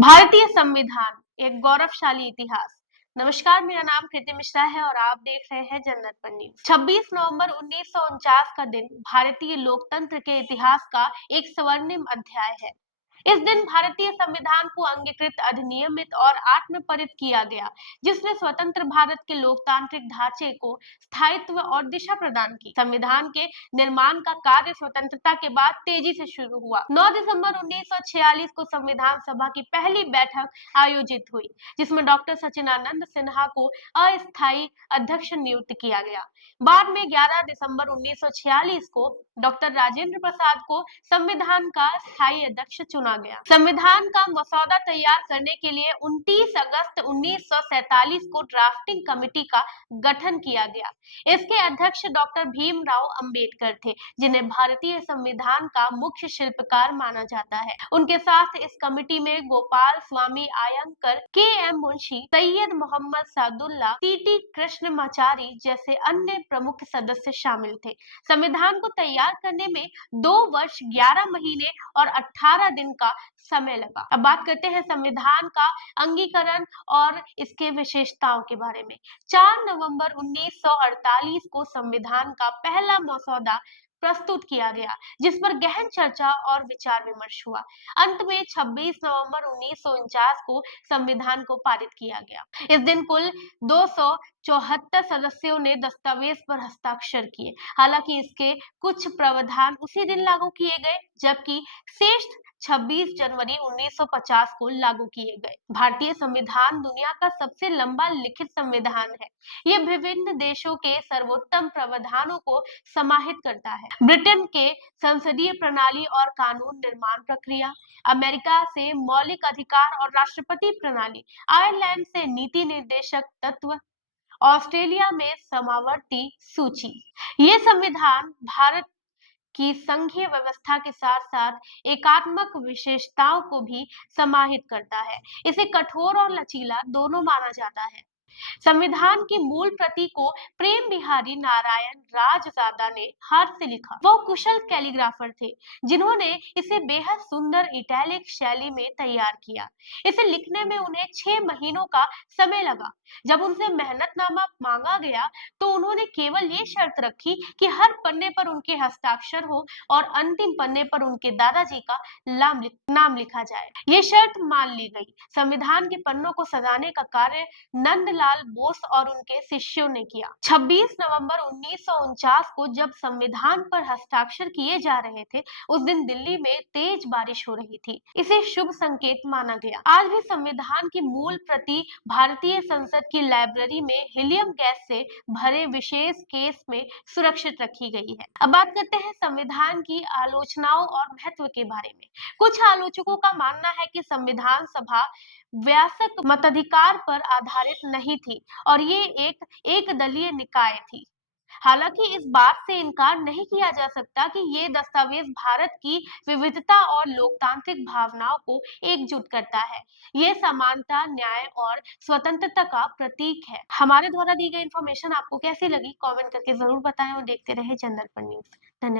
भारतीय संविधान एक गौरवशाली इतिहास। नमस्कार, मेरा नाम कृति मिश्रा है और आप देख रहे हैं जनदर्पण न्यूज। 26 नवंबर 1949 का दिन भारतीय लोकतंत्र के इतिहास का एक स्वर्णिम अध्याय है। इस दिन भारतीय संविधान को अंगीकृत, अधिनियमित और आत्मपरित किया गया, जिसने स्वतंत्र भारत के लोकतांत्रिक ढांचे को स्थायित्व और दिशा प्रदान की। संविधान के निर्माण का कार्य स्वतंत्रता के बाद तेजी से शुरू हुआ। 9 दिसंबर 1946 को संविधान सभा की पहली बैठक आयोजित हुई, जिसमें डॉक्टर सचिदानंद सिन्हा को अस्थायी अध्यक्ष नियुक्त किया गया। बाद में 11 दिसंबर 1946 को डॉक्टर राजेंद्र प्रसाद को संविधान का स्थायी अध्यक्ष चुना गया। संविधान का मसौदा तैयार करने के लिए 29 अगस्त 1947 को ड्राफ्टिंग कमेटी का गठन किया गया। इसके अध्यक्ष डॉक्टर भीमराव अंबेडकर थे, जिन्हें भारतीय संविधान का मुख्य शिल्पकार माना जाता है। उनके साथ इस कमेटी में गोपाल स्वामी आयंकर, के.एम. मुंशी, सैयद मोहम्मद सादुल्ला, टी.टी. कृष्णमाचारी जैसे अन्य प्रमुख सदस्य शामिल थे। संविधान को तैयार करने में 2 वर्ष 11 महीने और 18 दिन का समय लगा। अब बात करते हैं संविधान का अंगीकरण और इसके विशेषताओं के बारे में। 4 नवंबर 1948 को संविधान का पहला मसौदा प्रस्तुत किया गया, जिस पर गहन चर्चा और विचार विमर्श हुआ। अंत में 26 नवंबर 1949 को संविधान को पारित किया गया। इस दिन कुल 274 सदस्यों ने दस्तावेज पर हस्ताक्षर किए। हालांकि इसके कुछ प्रावधान उसी दिन लागू किए गए, जबकि शेष 26 जनवरी 1950 को लागू किए गए। भारतीय संविधान दुनिया का सबसे लंबा लिखित संविधान है। यह विभिन्न देशों के सर्वोत्तम प्रावधानों को समाहित करता है। ब्रिटेन के संसदीय प्रणाली और कानून निर्माण प्रक्रिया, अमेरिका से मौलिक अधिकार और राष्ट्रपति प्रणाली, आयरलैंड से नीति निर्देशक तत्व, ऑस्ट्रेलिया में समावर्ती सूची। ये संविधान भारत की संघीय व्यवस्था के साथ साथ एकात्मक विशेषताओं को भी समाहित करता है। इसे कठोर और लचीला दोनों माना जाता है। संविधान की मूल प्रति को प्रेम बिहारी नारायण राजजादा ने हाथ से लिखा। वो कुशल कैलीग्राफर थे, जिन्होंने इसे बेहद सुंदर इटैलिक शैली में तैयार किया। इसे लिखने में उन्हें 6 महीनों का समय लगा। जब उनसे मेहनतनामा मांगा गया, तो उन्होंने केवल ये शर्त रखी कि हर पन्ने पर उनके हस्ताक्षर हो और अंतिम पन्ने पर उनके दादाजी का नाम लिखा जाए। ये शर्त मान ली गई। संविधान के पन्नों को सजाने का कार्य नंदलाल बोस और उनके शिष्यों ने किया। 26 नवंबर 1949 को जब संविधान पर हस्ताक्षर किए जा रहे थे, उस दिन दिल्ली में तेज बारिश हो रही थी। इसे शुभ संकेत माना गया। आज भी संविधान की मूल प्रति भारतीय संसद की लाइब्रेरी में हीलियम गैस से भरे विशेष केस में सुरक्षित रखी गई है। अब बात करते हैं संविधान की आलोचनाओं और महत्व के बारे में। कुछ आलोचकों का मानना है कि संविधान सभा वयस्क मताधिकार पर आधारित नहीं थी और ये एक दलीय निकाय थी। हालांकि इस बात से इनकार नहीं किया जा सकता कि ये दस्तावेज भारत की विविधता और लोकतांत्रिक भावनाओं को एकजुट करता है। ये समानता, न्याय और स्वतंत्रता का प्रतीक है। हमारे द्वारा दी गई इंफॉर्मेशन आपको कैसी लगी, कमेंट करके जरूर बताएं और देखते रहे जनदर्पण न्यूज। धन्यवाद।